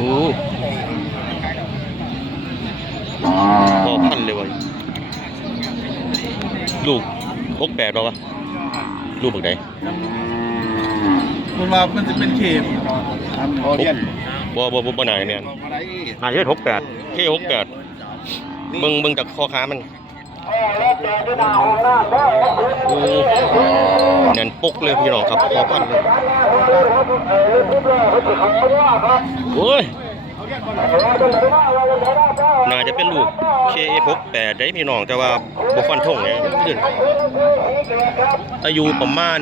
อ้พอพันเลยวะลูกหกแปดหรอวะลูกบักไหนคุณว่ามันจะเป็นเข็มโอเดียนบ่บ่บ่บ่นายเนี่ยนายเฮ็ดหกแปดเคหกแปดเบิ่งเบิ่งจากคอค้ามัน โอ้น่นปกเลยพี่น้องครับพอพันเลยโอ้ยน่าจะเป็นลูก KF68 ได้พี่น้องแต่ว่าบ่ฟันธงเนี่ยดืออายุประมาณ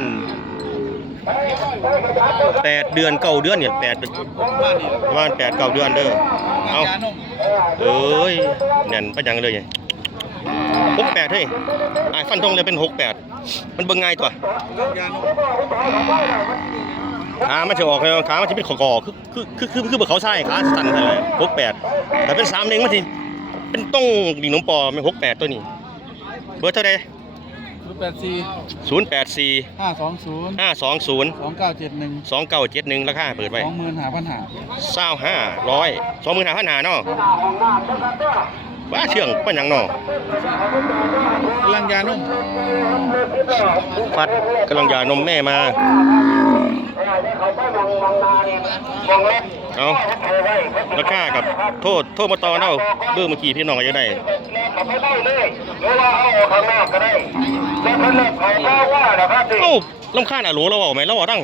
8เดือน9เดือนเนี่ย8ประมาณ8 9เดือนเด้อ เอายานมเอ้ยแน่นปะยังเลยไง 68เฮ้ยอ้ายฟันธงเลยเป็น68มันเบิ่งง่ายตัวยานมขามันจะออกให้ขามันจะเป็นขอกอคือคือคือคือคือแบบเขาใช่ขาสั่นอะไรหกแปดแต่เป็นสามเล้งมันสิเป็นต้องดิ่งน้องปอไม่หกแปดตัวนี้ เบอร์เท่าไรศูนย์แปดสี่ศูนย์แปดสี่ห้าสองศูนย์ห้าสองศูนย์สองเก้าเจ็ดหนึ่งสองเก้าเจ็ดหนึ่งราคาเปิดไว้สองหมื่นหาปัญหาเศร้าห้าร้อยสองหมื่นห้าพันหาเนาะ ว่าเชื่องเป็นหยังเนาะกำลังยานมฟัดกำลังหยานมแม่มาเอาราคากับโทษโทษมาตอนเอาเบอร์เมื่อกี้พี่น้องก็จะได้เอ้าลำคาญอะโหลเราเอาไหมเราเอาดัง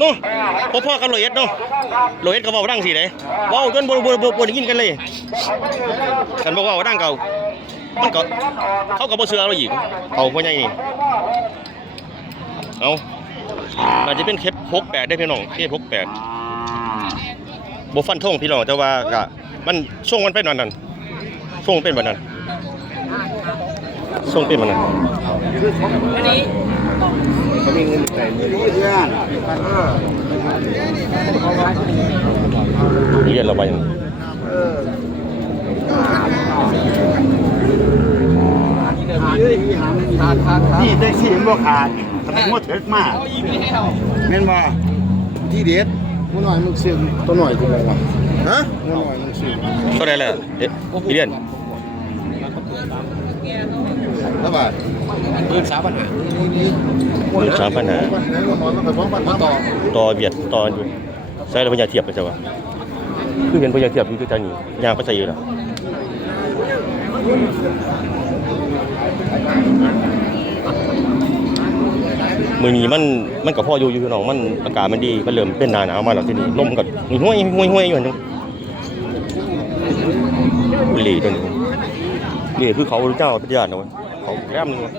เนาะพอพ่อกับโรเอสเนาะโรเอสก็บอกดังสิเลยว้าวจนบนบนบนบยินกันเลยฉันบอกว่าดังเก่ามันก็เขาก็บ่เชื่อเราอีกเอาพ่อใหญ่นี่เอาอาจจะเป็นเคปหกแปดได้พี่น้องเคปหกแปดบฟันธงพี่น้องแต่ว่าก็มันช่วงมันเป็นวันนั้นช่วงเป็นวันนั้น ช่วงเป็นวันนั้นเขามีเงินใส่เงินเดือนเรียนเราไปยังนี่ได้สี่บ่ขาดทำไมงวดเถิดมากแม่นบ่ที่เด็ดมันหน่อยมึงเสียงตัวหน่อยคืออะไรวะฮะมันหน่อยมึงเสียงเท่าไหรล่ะเอ๊ะพี่เรียน แล้วบาทหมื่นสามปัญหาหมื่นสามพันหามันไหนก็นอนแล้วก็ต้องมาต่อต่อเบียดต่ออยู่ใส่แล้วพญาเทียบไปจ้ะวะคือเห็นพญาเทียบอยู่ที่ตานี่ยางไปใส่อยู่ล่ะมือนี้มันมันกับพ่ออยู่อยู่พี่น้องมันอากาศมันดีมันเริ่มเป็นหนาหนาวมาแล้วทีนี้ลมก็มีห้วยห้วยห้วยอยู่นั่นบุหรี่ตัวนี้นี่คือเขาเจ้าพระยานะเว้ย เขาแก้มนึงเว้ย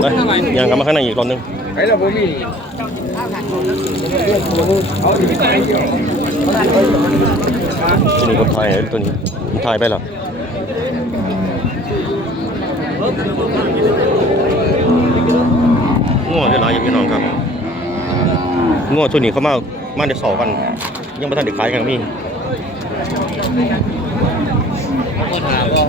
ไปยังกลับมาข้างในอีกรอบนึงไปแล้วบ่มีตัวนี้ก็ถ่ายให้ตัวนี้มันถ่ายไปแล้วง่วงเวลาอย่างพี่น้องครับง่วงตัวนี้เขามามาได้สองกัน ยังไม่ทันได้ขายกัน คนหาบ่